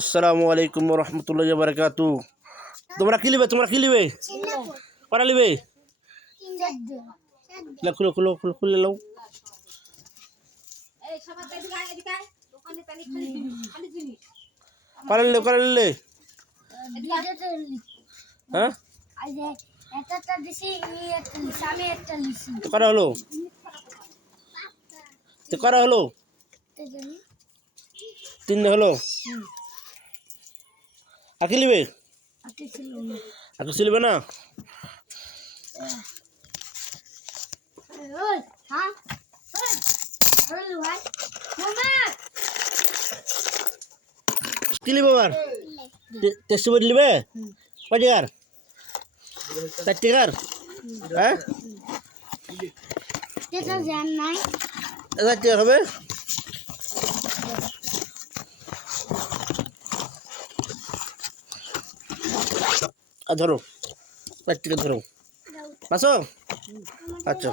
আসসালামু আলাইকুম রহমতুল্লাহ বারাকাতু। তোমরা কি লিবে? করা লিবে? খুলো খুলো খুলো খুলে লাও। করা লিলে হ্যাঁ তো করা হলো, তো করা হলো, তিনটে হলো। আর কি লিবে? আর কিছু লিবে না? কি লিবে আবার? টেস্ট বই লিবে? কয় টাকার? 4 টাকার? হ্যাঁ 4 টাকা হবে। আর ধরো 4 টাকা ধরো। পাঁচশো? আচ্ছা।